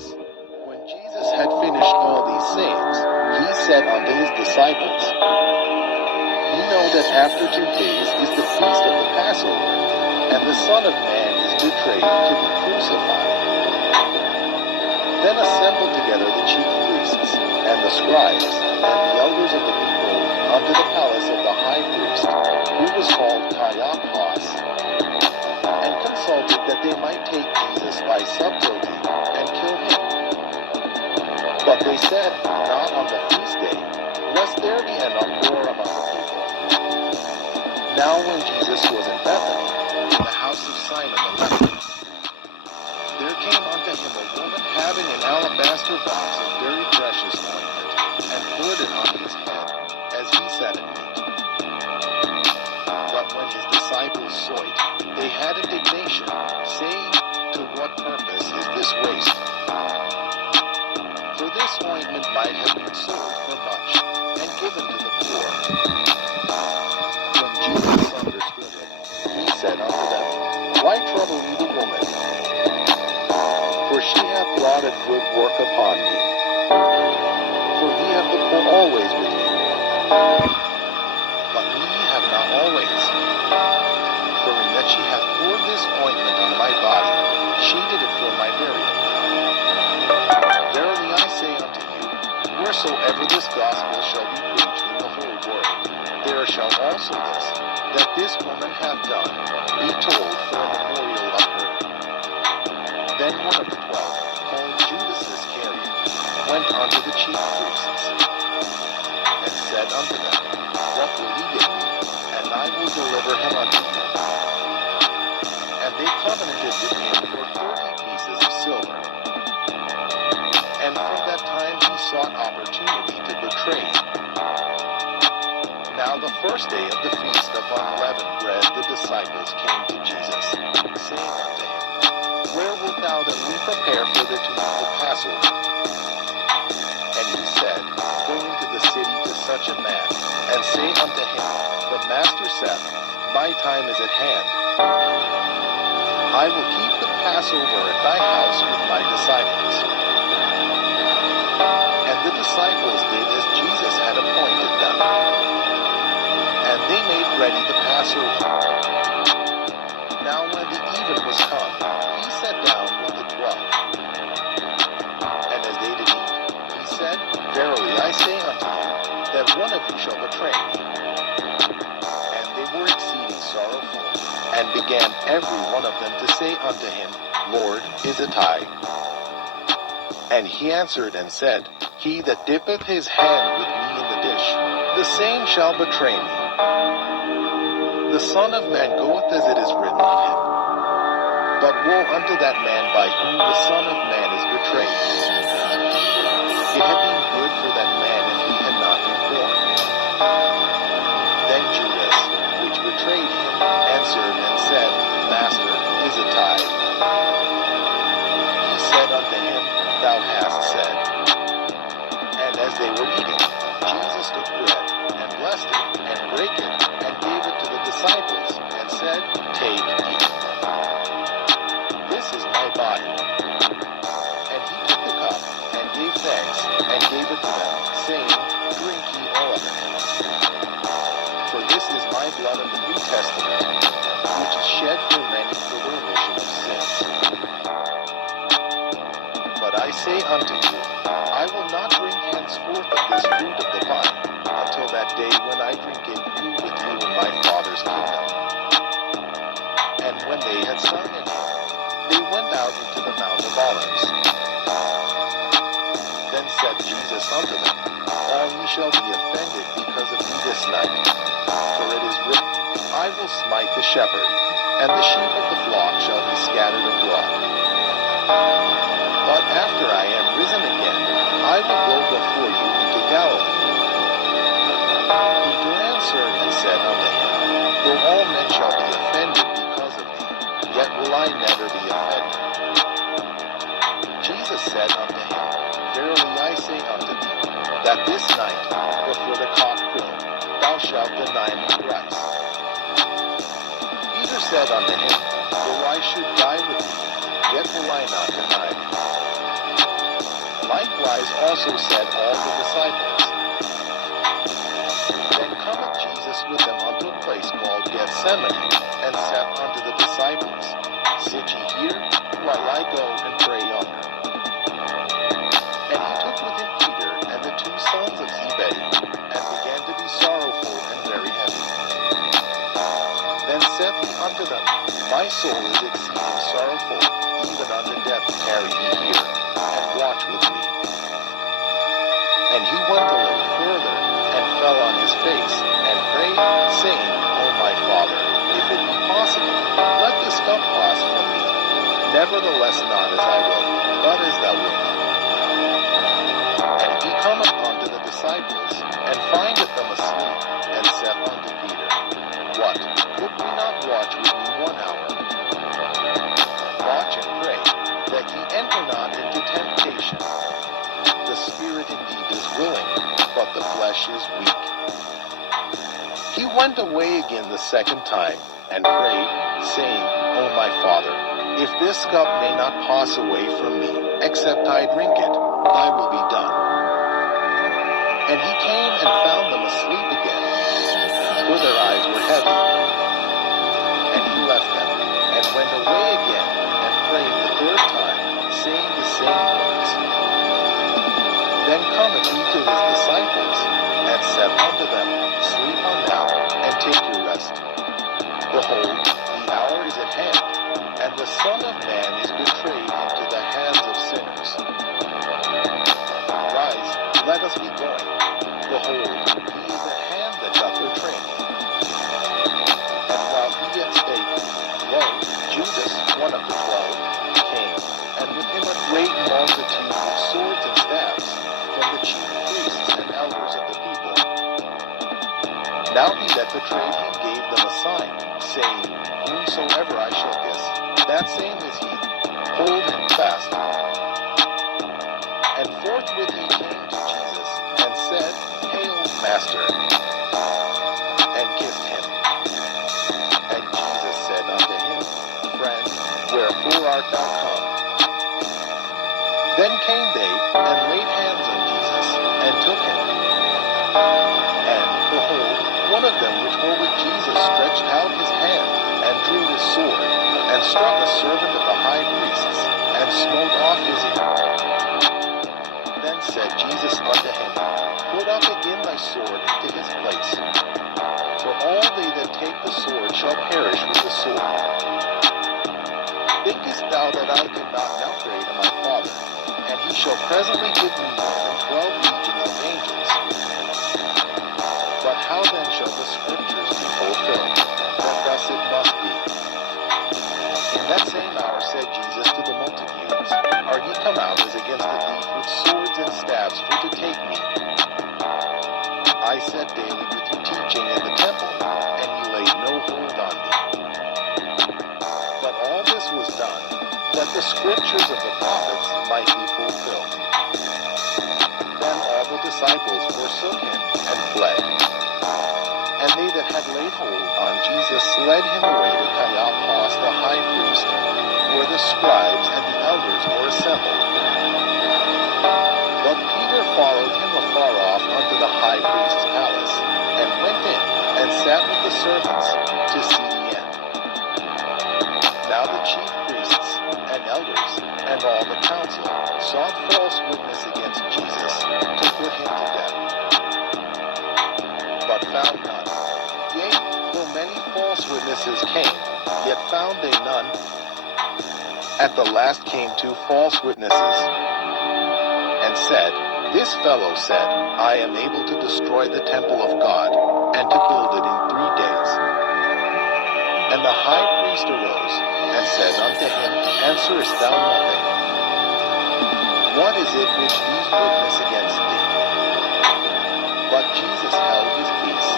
6. When Jesus had finished all these sayings, he said unto his disciples, Ye know that after 2 days is the feast of the Passover, and the Son of Man is betrayed to be crucified. Then assembled together the chief priests, and the scribes, and the elders of the people, unto the palace of the high priest, who was called Caiaphas, and consulted that they might take Jesus by subtlety, and kill him. But they said, Not on the feast day, lest there be an uproar among the people. Now when Jesus was in Bethany, in the house of Simon the leper, there came unto him a woman having an alabaster box of very precious ointment, and poured it on his head, as he sat at meat. But when his disciples saw it, they had indignation, saying, To what purpose is this waste? For this ointment might have been sold for much, and given to the poor. When Jesus understood it, he said unto them, Why trouble ye the woman? For she hath wrought a good work upon me. For ye have the poor always with you, but me ye have not always. For in that she hath poured this ointment on my body, she did it for my burial. Verily I say unto you, wheresoever this gospel shall be preached in the whole world, there shall also this, that this woman hath done, be told for a memorial of her. Then one of the 12, called Judas Iscariot, went unto the chief priests, and said unto them, What will ye give me, and I will deliver him unto you? And they covenanted with him for 30 pieces of silver. And from that time he sought opportunity to betray him. Now the first day of the feast of unleavened bread, the disciples came to Jesus, saying unto him, Where wilt thou that we prepare for thee to eat the Passover? And he said, Go into the city to such a man, and say unto him, The Master saith, My time is at hand. I will keep the Passover at thy house with my disciples. And the disciples did as Jesus had appointed them. And they made ready the Passover. Now when the even was come, he sat down with the 12. And as they did eat, he said, Verily I say unto you, that one of you shall betray me. And they were exceeding sorrowful, and began every one of them to say unto him, Lord, is it I? And he answered and said, He that dippeth his hand with me in the dish, the same shall betray me. The Son of Man goeth as it is written of him. But woe unto that man by whom the Son of Man is betrayed. It had been good for that man if he had not been born. Then Judas, which betrayed him, answered and said, Master, is it I? He said unto him, Thou hast said. And as they were eating, Jesus took bread, and blessed it, and brake it, and gave it to the disciples, and said, Take, eat. This is my body. And he took the cup, and gave thanks, and gave it to them, saying, Drink ye all of it. For this is my blood of the New Testament, which is shed for many for the remission of sins. But I say unto you, I will not drink henceforth of this fruit of the vine, until that day when I drink it new with you in my Father's kingdom. And when they had sung an hymn, they went out into the Mount of Olives. Then said Jesus unto them, All ye shall be offended because of me this night. For it is written, I will smite the shepherd, and the sheep of the flock shall be scattered abroad. But after I am risen again, I will go before you into Galilee. Peter answered and said unto him, Though all men shall be offended because of thee, yet will I never be offended. Jesus said unto him, Verily I say unto thee, that this night, before the cock crow, thou shalt deny me thrice. Peter said unto him, Though I should die with thee, yet will I not deny thee. likewise also said all the disciples. Then cometh Jesus with them unto a place called Gethsemane, and said unto the disciples, Sit ye here, while I go and pray yonder. And he took with him Peter and the two sons of Zebedee, and began to be sorrowful and very heavy. Then said he unto them, My soul is exceeding sorrowful, even unto death. Tarry ye here, and watch with me. And he went a little further, and fell on his face, and prayed, saying, O my Father, if it be possible, let this cup pass from me. Nevertheless, not as I will, but as thou wilt. And he cometh unto the disciples, and findeth them asleep, and saith unto Peter, What, could we not watch with me 1 hour? Watch and pray, that ye enter not into temptation. The spirit indeed is willing, but the flesh is weak. He went away again the second time, and prayed, saying, O my Father, if this cup may not pass away from me, except I drink it, thy will be done. And he came and found them asleep again, for their eyes were heavy. And he left them, and went away again, and prayed the third time, saying the same words. Then cometh he to his disciples, and said unto them, Sleep on now, and take your rest. Behold, the hour is at hand, and the Son of Man is betrayed into the hands of sinners. Rise, let us be going. Behold, he is at hand that doth betray me. And while he yet spake, lo, Judas, one of the 12, came, and with him a great multitude with swords and staves, from the chief priests and elders of the people. Now he that betrayed him gave them a sign, saying, Whomsoever I shall kiss, that same is he. Hold him fast. And forthwith he came to Jesus, and said, Hail, Master, and kissed him. And Jesus said unto him, Friend, wherefore art thou come? Then came they, and laid hands on Jesus, and took him. And, behold, one of them which were with Jesus stretched out his hand, and drew his sword, and struck a servant of the high priests, and smote off his ear. Then said Jesus unto him, Put up again thy sword into his place. For all they that take the sword shall perish with the sword. Thinkest thou that I did not now pray to my Father, and he shall presently give me more than 12 legions of angels? But how then shall the scriptures be fulfilled, that thus it must be? In that same hour said Jesus to the multitudes, Are ye come out as against a thief with swords and staves for to take me? I sat daily with you teaching in the temple, and ye laid no hold on me. But all this was done, that the scriptures of the prophets might be fulfilled. Then all the disciples forsook him, and fled. And they that had laid hold on Jesus led him away to Caiaphas the high priest, where the scribes and the elders were assembled. But Peter followed him afar off unto the high priest's palace, and went in, and sat with the servants, to see the end. Now the chief priests, and elders, and all the council, sought false witness against Jesus, to put him to death. But found none. Yea, though many false witnesses came, yet found they none. At the last came 2 false witnesses, and said, This fellow said, I am able to destroy the temple of God, and to build it in 3 days. And the high priest arose, and said unto him, Answerest thou nothing? What is it which these witness against thee? But Jesus held his peace.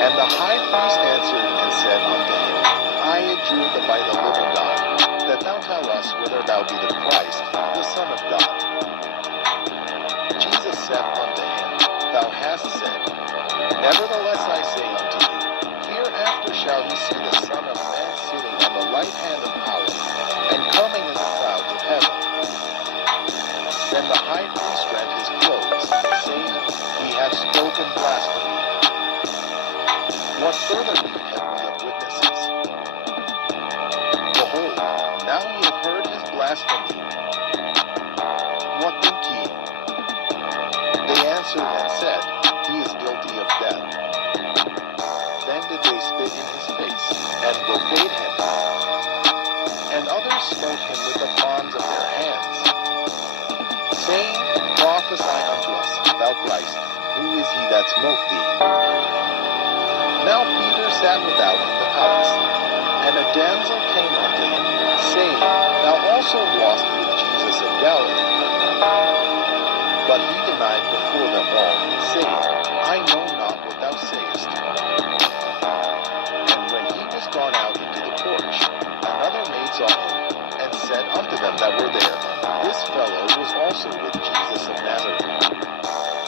And the high priest answered and said unto him, I adjure thee by the living God, that thou tell us whether thou be the Christ, the Son of God. Jesus said unto him, Thou hast said. Nevertheless I say unto you, hereafter shall ye see the Son of Man sitting on the right hand of power, and coming in the clouds of heaven. Then the high priest rent his clothes, saying, He hath spoken blasphemy. What further need have we of witnesses? Behold, now ye have heard his blasphemy. What think ye? They answered and said, He is guilty of death. Then did they spit in his face, and brocade him. And others smote him with the palms of their hands, saying, Prophesy unto us, thou Christ, who is he that smote thee? Now Peter sat without in the palace, and a damsel came unto him, saying, Thou also wast with Jesus of Galilee. But he denied before them all, saying, I know not what thou sayest. And when he was gone out into the porch, another maid saw him, and said unto them that were there,